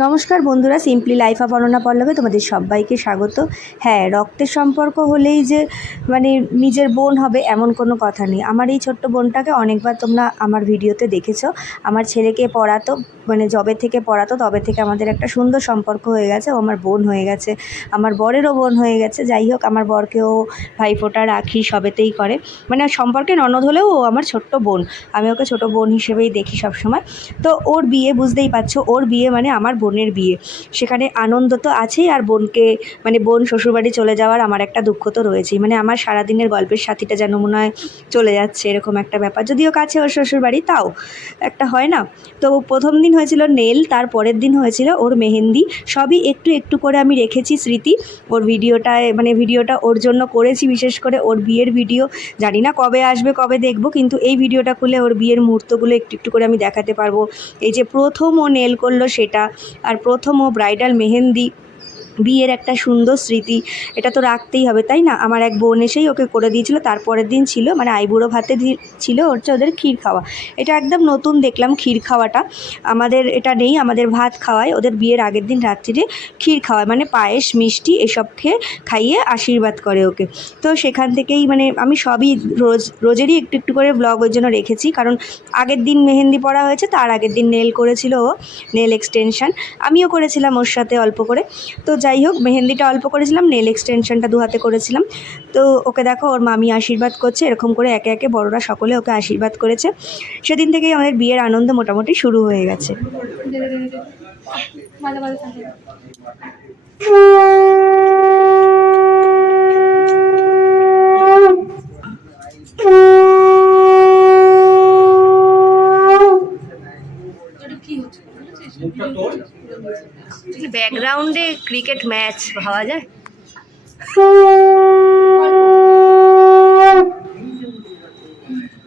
নমস্কার বন্ধুরা, simply life of Ananya পল্লবে তোমাদের সবাইকে স্বাগত। হ্যাঁ, রক্তের সম্পর্ক হলেই যে মানে নিজের বোন হবে এমন কোনো কথা নেই। আমার এই ছোট্ট বোনটাকে অনেকবার তোমরা আমার ভিডিওতে দেখেছো। আমার ছেলেকে পড়াতো, মানে যবে থেকে পড়াতো তবে থেকে আমাদের একটা সুন্দর সম্পর্ক হয়ে গেছে। ও আমার বোন হয়ে গেছে, আমার বরেরও বোন হয়ে গেছে। যাই হোক, আমার বরকেও ভাইফোঁটা রাখি সবেতেই করে, মানে সম্পর্কে ননদ হলেও ও আমার ছোট্ট বোন। আমি ওকে ছোটো বোন হিসেবেই দেখি সবসময়। তো ওর বিয়ে, বুঝতেই পারছো, ওর বিয়ে মানে আমার বোনের বিয়ে। সেখানে আনন্দ তো আছেই, আর বোনকে মানে বোন শ্বশুরবাড়ি চলে যাওয়ার আমার একটা দুঃখ তো রয়েছেই। মানে আমার সারাদিনের গল্পের সাথীটা যেন মনে হয় চলে যাচ্ছে, এরকম একটা ব্যাপার। যদিও কাছে ওর শ্বশুরবাড়ি, তাও একটা হয় না। তো প্রথম দিন হয়েছিল নেল, তার পরের দিন হয়েছিল ওর মেহেন্দি। সবই একটু একটু করে আমি রেখেছি স্মৃতি। ওর ভিডিওটায়, মানে ভিডিওটা ওর জন্য করেছি, বিশেষ করে ওর বিয়ের ভিডিও। জানি না কবে আসবে, কবে দেখবো, কিন্তু এই ভিডিওটা খুলে ওর বিয়ের মুহূর্তগুলো একটু একটু করে আমি দেখাতে পারবো। এই যে প্রথম ও নেল করলো সেটা, আর প্রথম ও ব্রাইডাল মেহেন্দি, বিয়ের একটা সুন্দর স্মৃতি, এটা তো রাখতেই হবে, তাই না? আমার এক বোন এসেই ওকে করে দিয়েছিল। তারপরের দিন ছিল মানে আইবুড়ো ভাতে ছিল হচ্ছে ওদের ক্ষীর খাওয়া। এটা একদম নতুন দেখলাম, ক্ষীর খাওয়াটা। আমাদের এটা নেই, আমাদের ভাত খাওয়ায়, ওদের বিয়ের আগের দিন রাত্রিরে ক্ষীর খাওয়ায়, মানে পায়েস মিষ্টি এসব খেয়ে খাইয়ে আশীর্বাদ করে ওকে। তো সেখান থেকেই মানে আমি সবই রোজেরই একটু একটু করে ব্লগ ওই জন্য রেখেছি, কারণ আগের দিন মেহেন্দি পড়া হয়েছে, তার আগের দিন নেল করেছিল ও, নেল এক্সটেনশন। আমিও করেছিলাম ওর সাথে অল্প করে। তো যাই হোক, মেহেন্দিটা অল্প করেছিলাম, নেল এক্সটেনশনটা 2 হাতে করেছিলাম। তো ওকে দেখো, ওর মামি আশীর্বাদ করছে, এরকম করে একে একে বড়রা সকলে ওকে আশীর্বাদ করেছে। সেদিন থেকেই আমাদের বিয়ের আনন্দ মোটামুটি শুরু হয়ে গেছে। ব্যাকগ্রাউন্ডে ক্রিকেট ম্যাচ ভাবা যায়।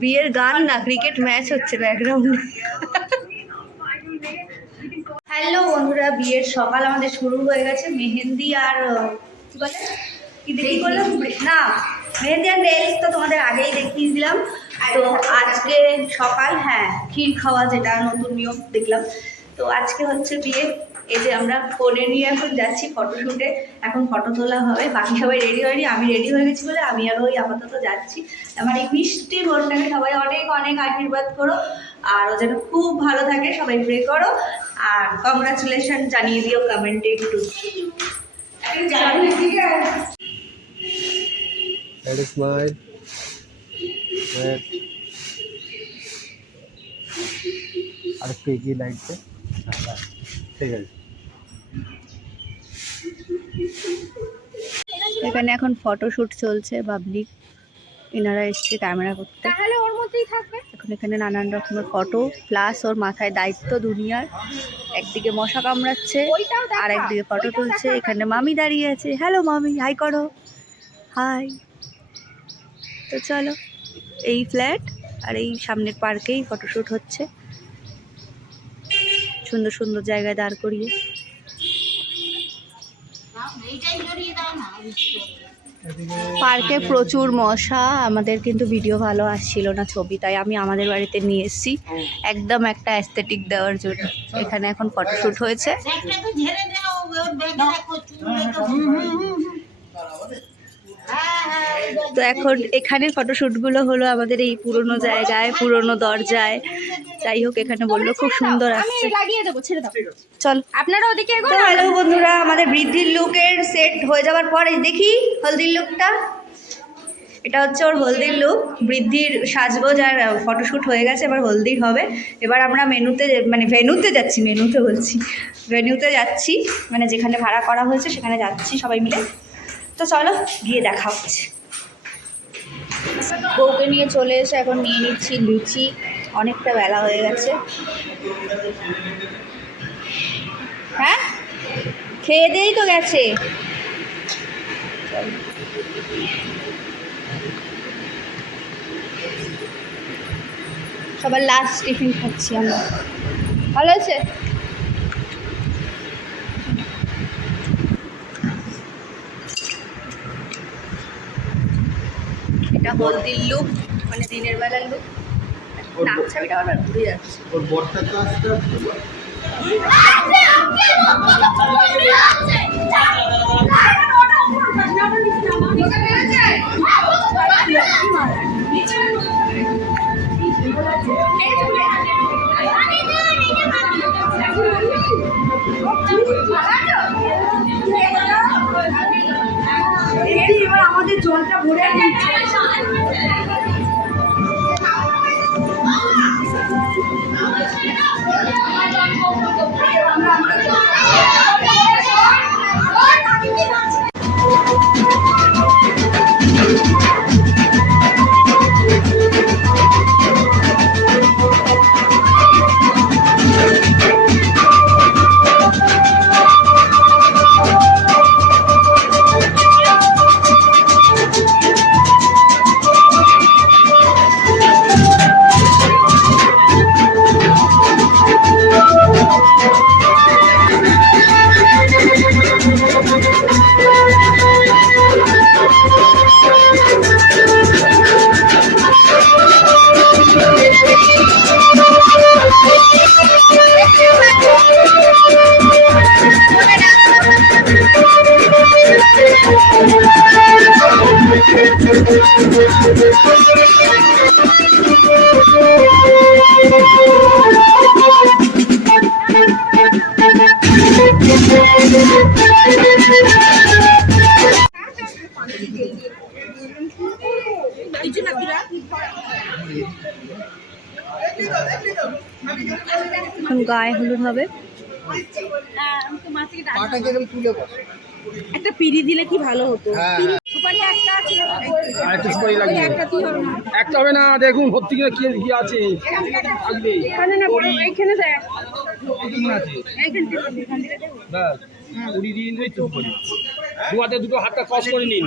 বিয়ের গান না, ক্রিকেট ম্যাচ হচ্ছে ব্যাকগ্রাউন্ডে। হ্যালো বন্ধুরা, বিয়ের সকাল আমাদের শুরু হয়ে গেছে। মেহেন্দি আর কি বলে, কি দেখি করলাম না, মেহেন্দি আর নেলস তো তোমাদের আগেই দেখিয়ে দিলাম। তো আজকে সকাল, হ্যাঁ, ক্ষীর খাওয়া, যেটা নতুন নিয়ম দেখলাম। তো আজকে হচ্ছে বিয়ে। এই যে আমরা ফোনে নিয়ে এখন যাচ্ছি ফটোশ্যুটে, এখন ফটো তোলা হবে। বাকি সবাই রেডি হয়নি, আমি রেডি হয়ে গেছি বলে আমি আর ওই আপাতত যাচ্ছি। আমার এই মিষ্টি বোনটাকে সবাই অনেক অনেক আশীর্বাদ করো, আর ও যেন খুব ভালো থাকে, সবাই প্রে করো, আর কংগ্রাচুলেশন জানিয়ে দিও কমেন্টে একটু। That is my আর একটু এগিয়ে লাইটতে, ঠিক আছে। এখানে এখন ফটোশ্যুট চলছে, বাবলি এনারা এসছে ক্যামেরা করতে, তাহলে ওর মধ্যেই থাকবে। এখন এখানে নানান রকমের ফটো, প্লাস ওর মাথায় দায়িত্ব দুনিয়ার। একদিকে মশা কামড়াচ্ছে আর একদিকে ফটো তুলছে। এখানে মামি দাঁড়িয়ে আছে, হ্যালো মামি, হাই করো, হাই। তো চলো, এই ফ্ল্যাট আর এই সামনের পার্কেই ফটোশ্যুট হচ্ছে, সুন্দর সুন্দর জায়গায় দাঁড় করিয়ে। পার্কে প্রচুর মশা, আমাদের কিন্তু ভিডিও ভালো আসছিল না, ছবি, তাই আমি আমাদের বাড়িতে নিয়ে এসেছি একদম একটা অ্যাস্থেটিক দেওয়ার জন্য। এখানে এখন ফটোশ্যুট হয়েছে। তো এখন এখানের ফটোশ্যুটগুলো হলো আমাদের এই পুরনো জায়গায়, পুরনো দরজায়। যাই হোক, এখানে বললো খুব সুন্দর আসছে। চল আপনারা ওদিকে। হ্যালো বন্ধুরা, আমাদের বৃদ্ধির লুকের সেট হয়ে যাওয়ার পরে দেখি হলদির লুকটা। এটা হচ্ছে ওর হলদির লুক। বৃদ্ধির সাজগোজ আর ফটোশ্যুট হয়ে গেছে, এবার হলদির হবে। এবার আমরা ভেন্যুতে যাচ্ছি, মানে যেখানে ভাড়া করা হয়েছে সেখানে যাচ্ছি সবাই মিলে। তো চলো গিয়ে দেখা হচ্ছে। বউকে নিয়ে চলে এসে এখন নিয়ে নিচ্ছি লুচি, অনেকটা বেলা হয়ে গেছে। হ্যাঁ, খেয়ে দিয়েই তো গেছে। সবার লাস্ট টিফিন খাচ্ছি আমরা। ভালো আছে? এটা হলদির লুক, মানে দিনের বেলার লুক। নাক ছাবিটা আবার ঘুরে যাচ্ছে। ওর বরটা তো আসতে এবার আমাদের জলটা ভরে দিচ্ছে। এখন গায়ে হলুদ হবে। পাটাকে এরকম তুলে বস। একটা পিড়ি দিলে কি ভালো হতো। হ্যাঁ আর একটু সুপারি লাগবে। একটা হবে না, দেখুন ভর্তি করে কি আছে থাকবে। এইখানে দেখ ব্যাস কুড়ি দিন ওই চুপ করি। দু হাতে দুটো হাতটা ক্রস করে নিন।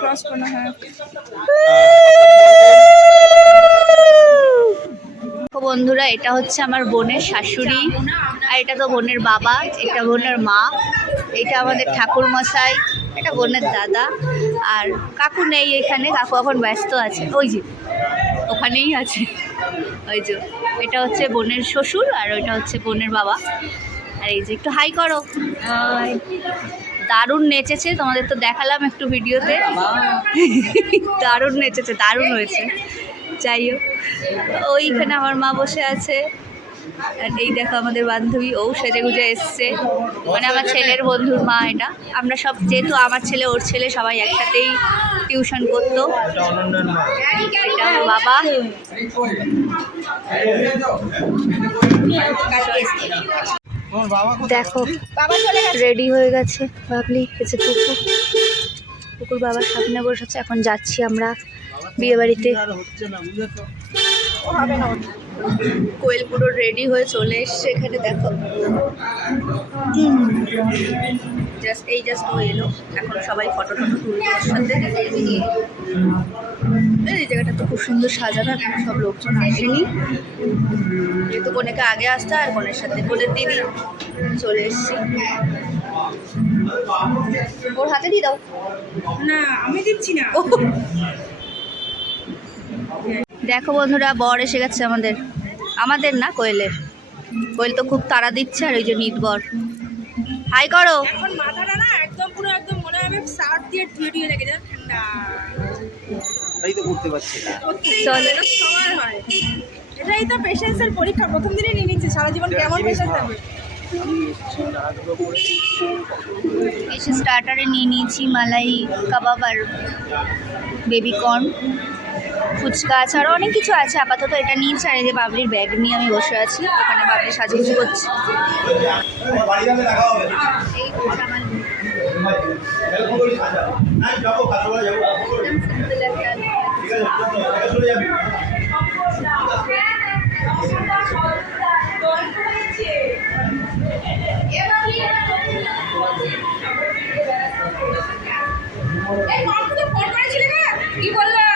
ক্রস করো। হ্যাঁ বন্ধুরা, এটা হচ্ছে আমার বোনের শাশুড়ি, আর এটা তো বোনের বাবা, এটা বোনের মা, এটা আমাদের ঠাকুর মশাই, এটা বোনের দাদা, আর কাকু নেই এখানে, কাকু এখন ব্যস্ত আছে, ওই যে ওখানেই আছে, ওই যে এটা হচ্ছে বোনের শ্বশুর, আর ওইটা হচ্ছে বোনের বাবা। আর এই যে একটু হাই করো। দারুণ নেচেছে, তোমাদের তো দেখালাম একটু ভিডিওতে, দারুণ নেচেছে, দারুণ হয়েছে। যাই হোক, ওইখানে আমার মা বসে আছে, আর এই দেখো আমাদের বান্ধবী, ও সেজে গুজে এসছে, মানে আমার ছেলের বন্ধুর মা। এটা আমরা সব, যেহেতু আমার ছেলে ওর ছেলে সবাই একসাথেই টিউশন করতো। এটা আমার বাবা। দেখো রেডি হয়ে গেছে ভাবলি, এসে কুকুর, কুকুর বাবার সামনে বসেছে। এখন যাচ্ছি আমরা বিয়ে বাড়িতে। কোয়েল পুরো রেডি হয়ে চলে এসছে এখানে, দেখো জাস্ট ও এলো, এখন সবাই ফটো টটো তুলবে ওর সাথে। এই জায়গাটা তো খুব সুন্দর সাজানো, এখন সব লোকজন আসেনি, যেহেতু বোনেকে আগে আসতে, আর বোনের সাথে বোনের দিদি চলে এসছি। ওর হাতে দিয়ে দাও না, আমি দিচ্ছি না। দেখো বন্ধুরা, বর এসে গেছে আমাদের, আমাদের না কোয়েলের। কোয়েল তো খুব তাড়া দিচ্ছে, আর ওই যে নিত বর। হাই করো। এখন মাথাটা না একদম পুরো একদম মনে হবে শার্ট দিয়ে ধুয়ে রেখে দেন, ঠান্ডা। তাই তো করতে পারছি না। চল। এটা সময় হয়, এটাই তো পেশেন্সের পরীক্ষা। প্রথম দিনে নিয়ে নিচ্ছে, সারা জীবন কেমন পেশেন্স হবে। এসে স্টার্টারে নিয়ে নিয়েছি মালাই কাবাব আর বেবি কর্ন, ফুচকা আছে, আরও অনেক কিছু আছে। আপাতত এটা নিয়েছি, আর এই যে বাবলির ব্যাগ নিয়ে আমি বসে আছি, ওখানে বাবলি সাজুগুজু করছি। কি বললা?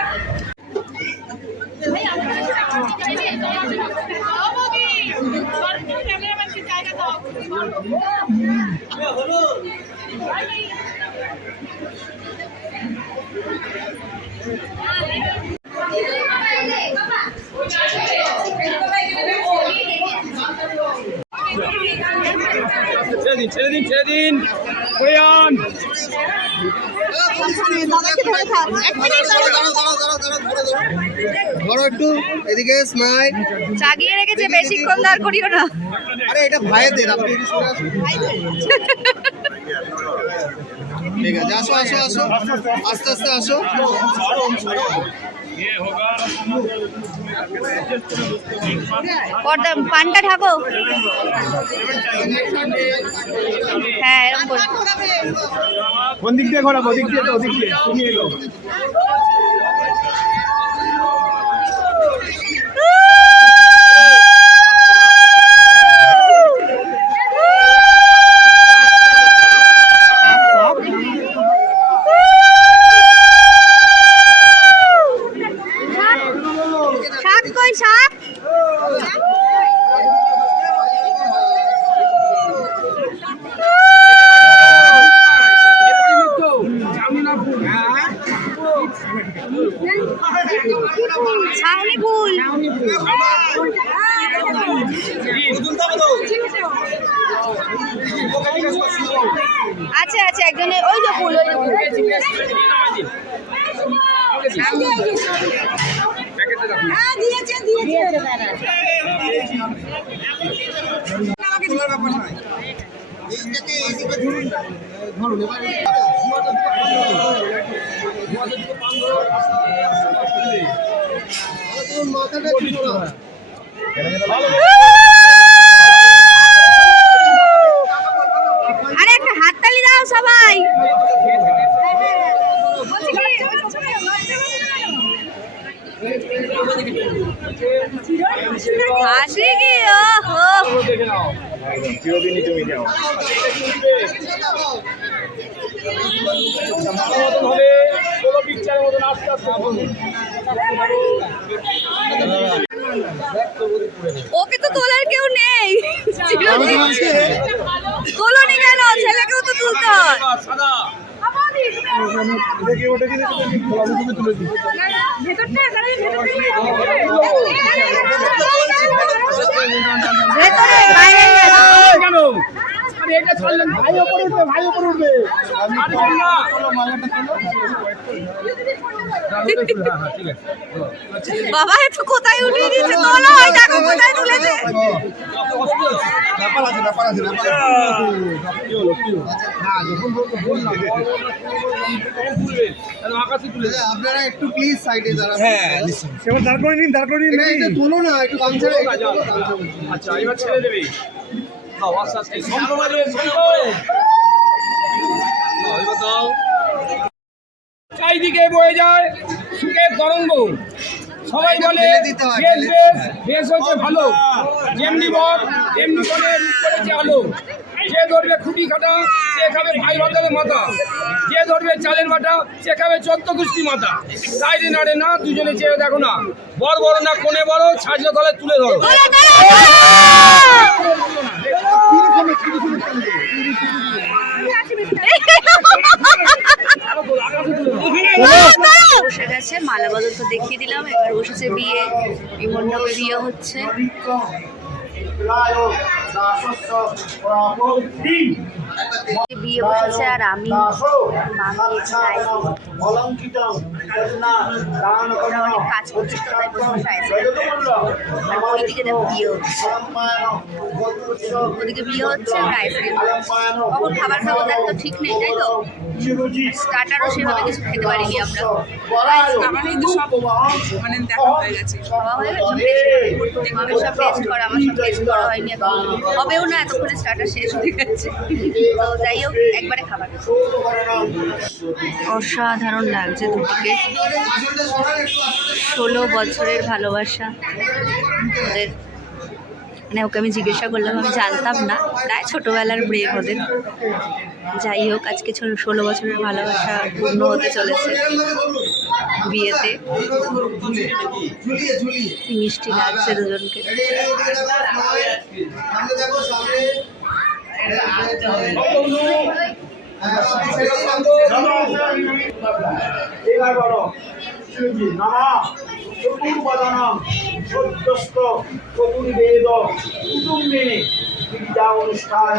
ছেড়ে দিন, ছেড়ে দিন, ছেড়ে দিন, করে আন। দাদাকে ধরে থাক এক মিনিট ধরো একটু এদিকে স্মাইল। জাগিয়ে রেখেছে, বেশিক্ষণ দাঁড় করিও না। আরে এটা ভাইদের, আপনি একটু সরে আসুন। ঠিক আছে, আসো আসো আসো, আস্তে আস্তে আসো। পানটা ঢাকো। হ্যাঁ এরকম করো। কোন দিক দিয়ে ঘোরাবো? দিক দিয়ে তো, দিক দিয়ে তুমি এলো। শাক কই শাক? ছাউনি ফুল। আছে আছে একজনের ওই যে ফুল, ওই যে ফুল। হ্যাঁ দিয়েছে দিয়েছে তোলার ব্যাপার নয়, এইটাকে এইদিকে ধরুন, ধরুন এবার মাথাটা ছিল না। আরে একটা হাততালি দাও সবাই। হাসি কি? ওহো চিরদিনই তুমি যাও। ওকে তো তোলার কেউ নেই। তোলনি কেন? ছেলেকেও তো তুলতে হয়। ভেতরে বাইরে কেন? আরে এটা ছাড়লেন, ভাই উপরে উঠবে, ভাই উপরে উঠবে। আরে না, ঠিক আছে। বাবা একটু কোথায় উঠিয়ে দিয়েছে? তোলো, ওই দেখো কোথায় তুলেছে। ব্যাপার আছে, ব্যাপার আছে, ব্যাপার আছে। না, যখন বলবো বললাম। আকাশে তুলে আচ্ছা, আপনারা একটু প্লিজ সাইডে দাঁড়ান। হ্যাঁ, এবার দাঁড় করে নিন, দাঁড় করে নিন। এটা তোলো না, একটু গামছা আচ্ছা, এবার ছেড়ে দেবে। দাও, আস্তে আস্তে। শঙ্খ বাজবে, শঙ্খ। দাও, এবার দাও। চারিদিকে বয়ে যায় সুখের তরঙ্গ। সবাই বলে দিতে হয়, বেশ বেশ বেশ হচ্ছে ভালো, যেমনি বল তেমনি বলে রূপ করেছে আলো। যে ধরবে খুঁটি কাটা সে খাবে ভাই ভাতালে মাথা, যে ধরবে চালের বাটা সে খাবে 14 গুষ্টি মাথা। সাইডে নাড়ে না, দুজনে চেয়ে দেখো না, বড় বড় না কোণে বড়, ছাড়লে তলে তুলে ধরো। বসে গেছে, মালা বদল তো দেখিয়ে দিলাম। এবার বসেছে বিয়ে, এই মণ্ডপে বিয়ে হচ্ছে। বিয়ে বসেছে আর আমি অনেক কাজ করছি, তো তাই বসে আর ওইদিকে দেখো বিয়ে হচ্ছে, ওদিকে বিয়ে হচ্ছে আর আইসক্রিম। কখন খাবার খাবো তার তো ঠিক নেই, তাই তো? স্টার্টারও সেভাবে কিছু খেতে পারিনি আমরা। আমার কিন্তু সব মানে দেখা হয়ে গেছে খাওয়া হয়ে গেছে, আমার সব টেস্ট করা, আমার সব টেস্ট করা হয়নি এখন, হবেও না, এতক্ষণে স্টার্টার শেষ হয়ে গেছে। তো যাই হোক, একবারে খাবার। অসাধারণ লাগছে দুটিকে, 16 বছরের ভালোবাসা ওদের। মানে ওকে আমি জিজ্ঞাসা করলাম, আমি জানতাম না, প্রায় ছোটোবেলার ব্রেক ওদের। যাই হোক, আজকে 16 বছরের ভালোবাসা পূর্ণ হতে চলেছে বিয়েতে। কি মিষ্টি লাগছে দুজনকে। অনুষ্ঠান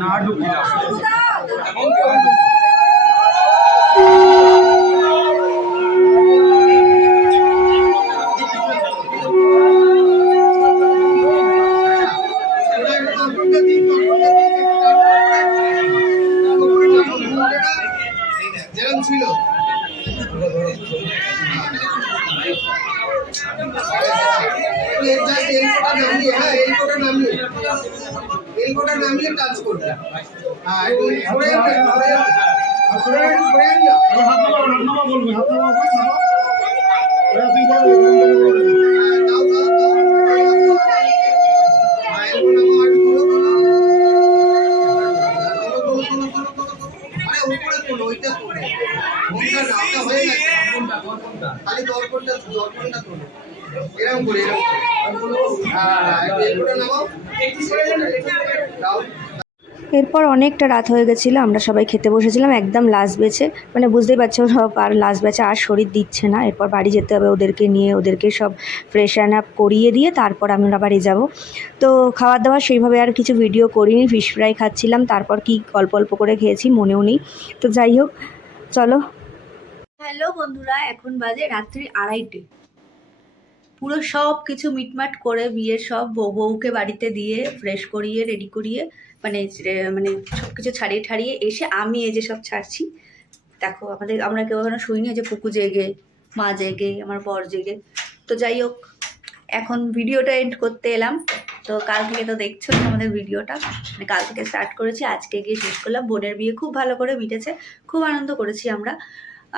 না ঢুকি না যেরকম ছিল এলকোটা নামিয়ে টাচ করবে। হ্যাঁ খালি দর্পণটা তোলো এরকম করে নামাও। এরপর অনেকটা রাত হয়ে গেছিলো, আমরা সবাই খেতে বসেছিলাম একদম লাস্ট বেচে, মানে বুঝতেই পারছো সব আর লাস্ট বেচে আর শরীর দিচ্ছে না। এরপর বাড়ি যেতে হবে, ওদেরকে নিয়ে ওদেরকে সব ফ্রেশন আপ করিয়ে দিয়ে তারপর আমরা বাড়ি যাব। তো খাওয়া দাওয়া সেইভাবে আর কিছু ভিডিও করিনি, ফিশ ফ্রাই খাচ্ছিলাম, তারপর কি অল্প অল্প করে খেয়েছি মনেও নেই। তো যাই হোক চলো। হ্যালো বন্ধুরা, এখন বাজে রাত্রি 2:30। পুরো সব কিছু মিটমাট করে বিয়ের সব বউকে বাড়িতে দিয়ে ফ্রেশ করিয়ে রেডি করিয়ে মানে সব কিছু ছাড়িয়ে ঠাড়িয়ে এসে আমি এই যে সব ছাড়ছি। দেখো আমরা কেউ এখনো শুইনি, যে পুকু জেগে, মা জেগে, আমার বর জেগে। তো যাই হোক এখন ভিডিওটা এন্ড করতে এলাম। তো কাল থেকে তো দেখছো আমাদের ভিডিওটা, মানে কাল থেকে স্টার্ট করেছি, আজকে গিয়ে শেষ করলাম। বোনের বিয়ে খুব ভালো করে মিটেছে, খুব আনন্দ করেছি আমরা।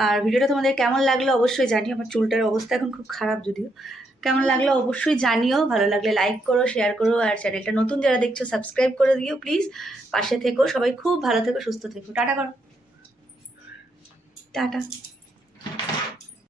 আর ভিডিওটা তোমাদের কেমন লাগলো অবশ্যই জানিও। আমার চুলটার অবস্থা এখন খুব খারাপ, যদিও কেমন লাগলো অবশ্যই জানিও। ভালো লাগলে লাইক করো, শেয়ার করো, আর চ্যানেলটা নতুন যারা দেখছো সাবস্ক্রাইব করে দিও প্লিজ। পাশে থেকো, সবাই খুব ভালো থেকো, সুস্থ থেকো। টাটা করো, টাটা।